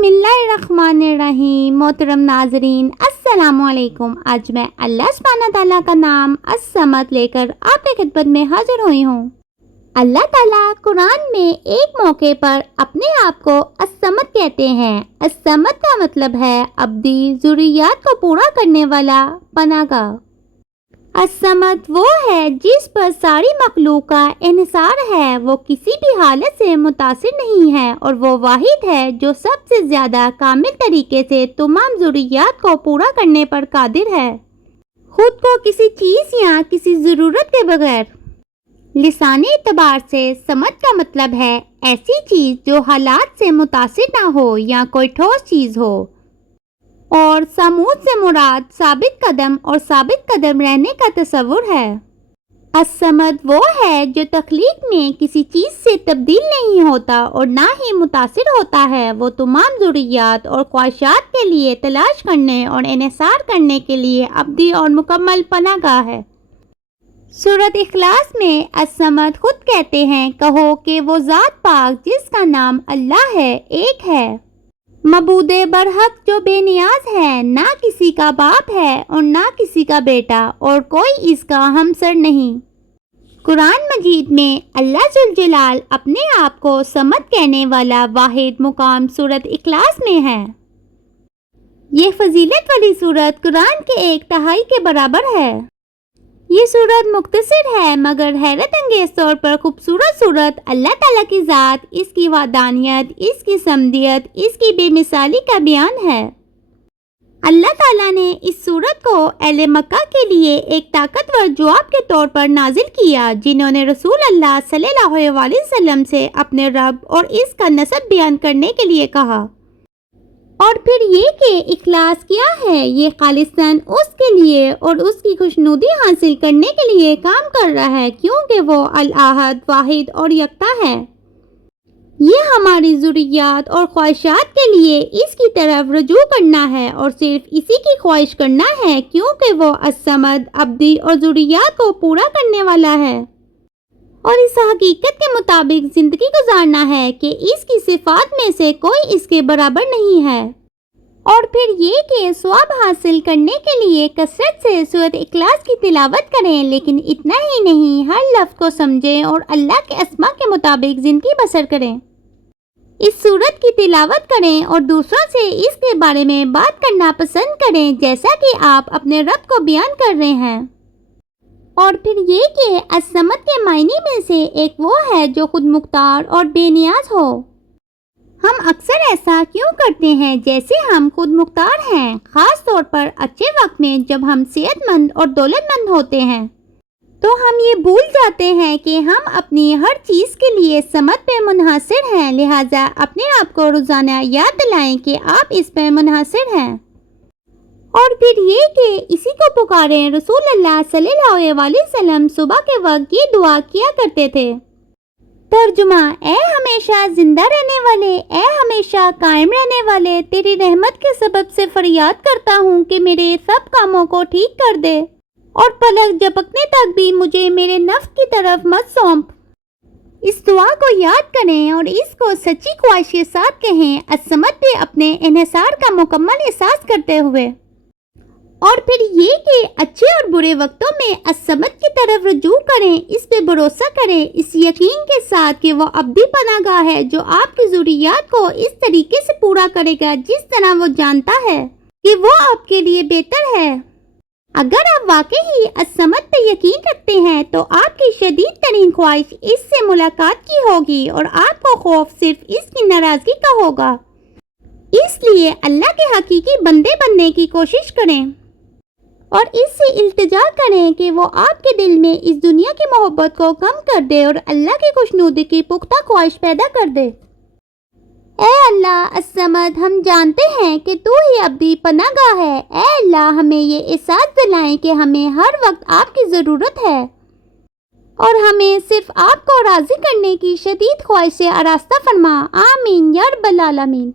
बिस्मिल्लाहिर्रहमानिर्रहीम। मोहतरम नाजरीन, अस्सलाम वालेकुम। आज मैं अल्लाह सुब्हानहू तआला का नाम अस-समद लेकर आपकी खिदमत में हाजिर हुई हूँ। अल्लाह ताला कुरान में एक मौके पर अपने आप को अस-समद कहते हैं। अस-समद का मतलब है अब्दी ज़रूरियात को पूरा करने वाला, पनाहगाह। अस-समद वो है जिस पर सारी मखलूक का इन्हिसार है, वो किसी भी हालत से मुतासिर नहीं है और वो वाहिद है जो सबसे ज़्यादा कामिल तरीके से तमाम ज़रूरियात को पूरा करने पर कादिर है, खुद को किसी चीज़ या किसी ज़रूरत के बगैर। लिसानी एतबार से समद का मतलब है ऐसी चीज़ जो हालात से मुतासिर ना हो या कोई ठोस चीज़ हो, और सामूद से मुराद साबित कदम और साबित कदम रहने का तस्वुर है। अस-समद वो है जो तख्लीक में किसी चीज़ से तब्दील नहीं होता और ना ही मुतासिर होता है। वो तमाम ज़रूरियात और ख्वाहिशात के लिए तलाश करने और इन्हिसार करने के लिए अब्दी और मुकम्मल पनाहगाह है। सूरत इखलास में अस-समद खुद कहते हैं, कहो कि वो ज़ात पाक जिसका नाम अल्लाह है, एक है, मबूदे बरहक जो बेनियाज है, ना किसी का बाप है और ना किसी का बेटा, और कोई इसका हमसर नहीं। कुरान मजीद में अल्लाह जुल जलाल अपने आप को समद कहने वाला वाहिद मुकाम सूरत इखलास में है। ये फजीलत वाली सूरत कुरान के 1/3 के बराबर है। ये सूरत मुख्तसर है मगर हैरत अंगेज तौर पर खूबसूरत सूरत अल्लाह ताला की ज़ात, इसकी वादानियत, इसकी समदियत, इसकी बेमिसाली का बयान है। अल्लाह ताला ने इस सूरत को अहले मक्का के लिए एक ताकतवर जवाब के तौर पर नाजिल किया, जिन्होंने रसूल अल्लाह सल्लल्लाहु अलैहि वसल्लम से अपने रब और इसका नसब बयान करने के लिए कहा। और फिर ये कि इखलास क्या है, ये खालिसन उसके लिए और उसकी खुशनुदी हासिल करने के लिए काम कर रहा है, क्योंकि वो अल-अहद, वाहिद और यकता है। ये हमारी ज़रूरियात और ख्वाहिशात के लिए इसकी तरफ रुजू करना है और सिर्फ इसी की ख्वाहिश करना है, क्योंकि वो अस-समद, अब्दी और ज़रूरियात को पूरा करने वाला है, और इस हकीकत के मुताबिक ज़िंदगी गुजारना है कि इसकी सिफात में से कोई इसके बराबर नहीं है। और फिर ये कि स्वाब हासिल करने के लिए कसरत से सूरत इखलास की तिलावत करें, लेकिन इतना ही नहीं, हर लफ्ज़ को समझें और अल्लाह के अस्मा के मुताबिक ज़िंदगी बसर करें। इस सूरत की तिलावत करें और दूसरों से इसके बारे में बात करना पसंद करें, जैसा कि आप अपने रब को बयान कर रहे हैं। और फिर ये कि अस-समद के मायने में से एक वो है जो खुद मुख्तार और बेनियाज हो। हम अक्सर ऐसा क्यों करते हैं जैसे हम खुद मुख्तार हैं, ख़ास तौर पर अच्छे वक्त में जब हम सेहतमंद और दौलतमंद होते हैं, तो हम ये भूल जाते हैं कि हम अपनी हर चीज़ के लिए समद पे मुनहसर हैं। लिहाजा अपने आप को रोज़ाना याद दिलाएं कि आप इस पर मुनहसर हैं। और फिर ये कि इसी को पुकारें। रसूल अल्लाह सल्लल्लाहु अलैहि वसल्लम सुबह के वक्त ये दुआ किया करते थे। तर्जुमा: ए हमेशा जिंदा रहने वाले, ए हमेशा कायम रहने वाले, तेरी रहमत के सबब से फरियाद करता हूँ कि मेरे सब कामों को ठीक कर दे और पलक झपकने तक भी मुझे मेरे नफ्स की तरफ मत सौंप। इस दुआ को याद करें और इसको सच्ची ख्वाहिश के साथ कहें, अस-समद पे अपने इन्हिसार का मुकम्मल एहसास करते हुए। और फिर ये कि अच्छे और बुरे वक्तों में अस-समद की तरफ रुजू करें, इस पे भरोसा करें, इस यकीन के साथ कि वो अब्दी पनाहगाह है जो आपकी ज़रूरियात को इस तरीके से पूरा करेगा जिस तरह वो जानता है कि वो आपके लिए बेहतर है। अगर आप वाकई ही अस-समद पे यकीन रखते हैं तो आपकी शदीद तरीन ख्वाहिश इससे मुलाकात की होगी और आपको खौफ सिर्फ इसकी नाराज़गी का होगा। इसलिए अल्लाह के हकीकी बंदे बनने की कोशिश करें और इससे इल्तिजा करें कि वो आपके दिल में इस दुनिया की मोहब्बत को कम कर दे और अल्लाह की खुशनुदी की पुख्ता ख्वाहिश पैदा कर दे। ए अल्लाह अस-समद, हम जानते हैं कि तू ही अब्दी पनाहगाह है। ए अल्लाह, हमें ये एहसास दिलाएं कि हमें हर वक्त आपकी ज़रूरत है और हमें सिर्फ आपको राज़ी करने की शदीद ख्वाहिश से आरास्ता फरमा। आमीन या रब्बल आलमीन।